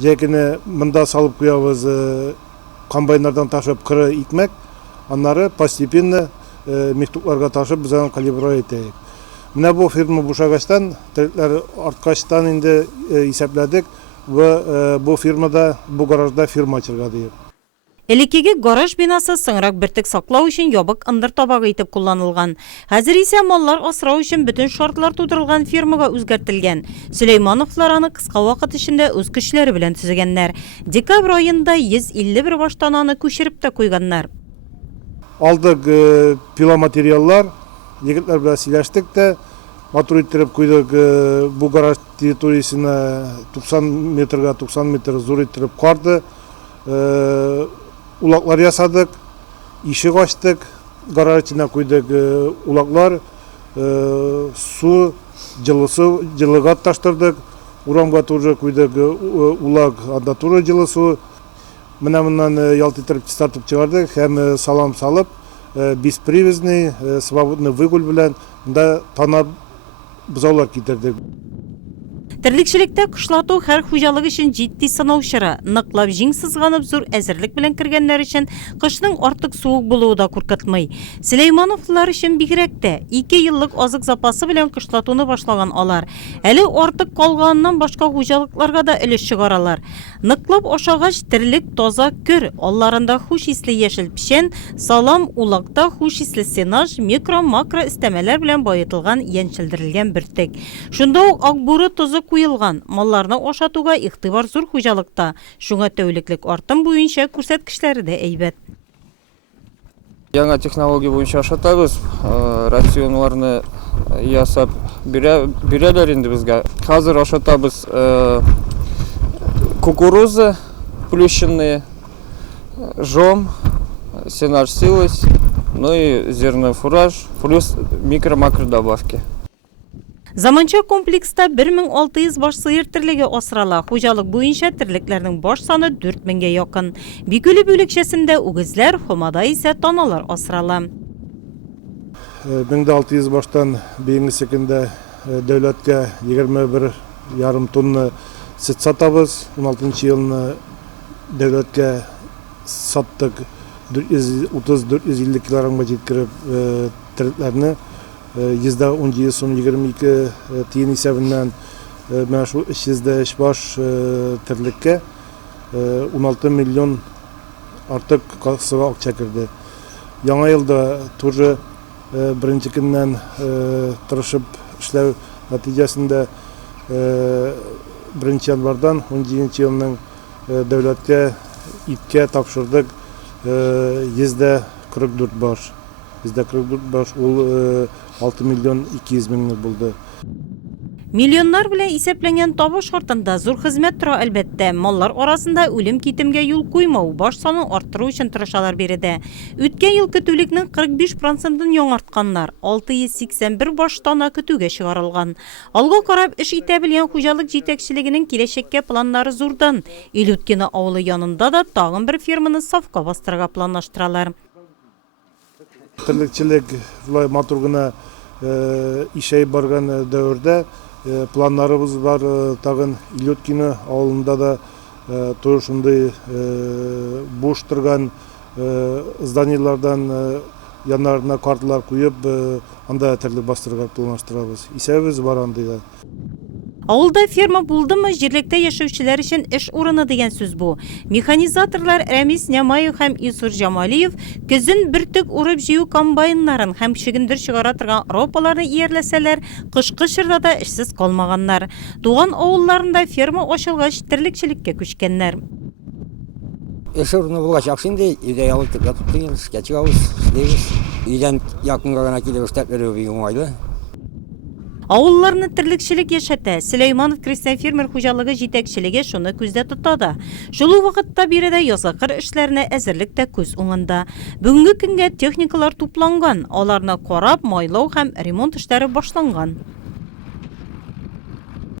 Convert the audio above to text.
жекені мында салып куябыз комбайндардан ташып кыры икмек, аннары постепенно мектупларга ташып біз аны калибровать етейік. Менә бу фирма бушагачтан, тереклер арткачтан инде исәпләдек, бу фирмада, бу гаражда фирма ачырга дип. Элекеге гараж бинасы соңрак бертик саклау өчен ябык ындыр табагы итеп кулланылган. Хәзер исә маллар асрау өчен бүтән шартлар тудырылган фирмага үзгәртелгән. Сөләймановлар аны кыска вакыт эчендә үз көчләре белән төзегәннәр. Декабрь аенда 151 баштананы күчереп тә куйганнар. Алдык пиломатериаллар, егетләр белән сөйләштек тә, матур иттереп куйдык. Бу гараж территориясенә 90 метрга 90 метр зур иттереп карды. Улаклар ясадык, ишек ачтык, гараж иченә куйдык улаклар, су, жылыга таштырдык, урамга тоже куйдык улак, анда тоже жылы су. Менә моннан ялт иттереп тартып чыгардык һәм салам салып, беспривязный, свободный выгул белән монда тана бозаулар китердек. Терликчелектә кышлату һәр хуҗалык өчен җитди сынау чоры. Ныклап җиң сызганып зур әзерлек белән кергәннәр өчен кышның артык суык булуы да куркытмый. Сөләймановлар өчен бигрәк тә 2 еллык азык запасы белән кышлатуны башлаган алар. Әле артык калганнан башка хуҗалыкларга да өлеш чыгаралар. Ныклап ашагач терлек таза көр, алларында хуш исле яшел печән, салам, улакта хуш исле сенаж, микро-макро истәмәләр белән баетылган янчелдерелгән бертек. Шунда ук акбуры тузы куелган. Малларны ашатуга игътибар зур хуҗалыкта. Шуңа тәүлеклек артым буенча күрсәткечләре дә әйбәт. Яңа технология буенча ашатабыз. Рационнарны ясап бирәләр инде безгә. Хәзер ашатабыз кукуруза плющенные, жом, сенаж силость, ну и зерновой фураж, плюс микро-макро добавки. Заманча комплекста 1600 баш сыер терлеге асрала. Хуҗалык буенча терлекләрнең баш саны 4000-гә якын. Бикүле бүлекчәсендә үгезләр, хомада исә таналар асрала. 1600 баштан бейингесекендә дәүләткә 21,5 тонна сөт сатабыз. 16 елны дәүләткә саттык 430-450 килограммга җиткереп терекләрне. %17 сум 22 тиен исәбеннән менә шу 303 баш терлеккә 16 миллион артык кассага акча керде. Яңа елда тоже беренче көннән тырышып эшләү нәтиҗәсендә беренче январдан 17 елның дәүләткә иткә тапшырдык 144 баш. %44 баш ул 6 миллион 200 меңлек булды. Миллионнар белән исәпләнгән табыш шартында зур хезмәт тора әлбәттә. Маллар арасында үлем китемгә юл куймау, баш санын арттыру өчен тырышалар биредә. Үткән ел көтүлекнең 45%-ын яңартканнар. 681 баш тана көтүгә чыгарылган. Алга карап эш итә белгән хуҗалык җитәкчелегенең киләчәккә планнары зурдан. Илүткене авылы янында да тагын бер фирманы сафка бастырырга планлаштыралар. Терлекчелек булай матур гына ишәй барган дәвердә планнарыбыз бар. Тагын Илүткине авылында да тоже шундый буш торган зданиялардан яннарына карталар куеп, анда терлек бастырырга планлаштырабыз. Исәбез бар анда. Авылда ферма булдымы, җирлектә яшәүчеләр өчен эш урыны дигән сүз бу. Механизаторлар Рәмис Нямаев һәм Исур Җамалиев көзен бертек урып җыю комбайннарын һәм чигендер чыгара торган ропаларны иярләсәләр, кышкы чорда да эшсез калмаганнар. Туган авылларында ферма ачылгач терлекчелеккә күчкәннәр. Эш урыны булачак инде, өйдә ялып ятып торабыз, кечигәбез, эшләйбез. Өйдән якынга гына килеп эшләп бик уңайлы. Авылларны терлекчелек яшәтә. Сөләйманов крестьян фермер хуҗалыгы җитәкчелеге шуны күздә тота да. Шул вакытта биредә язгы эшләренә әзерлек тә күз уңында. Бүгенге көнгә техникалар тупланган, аларны карап, майлау һәм ремонт эшләре башланган.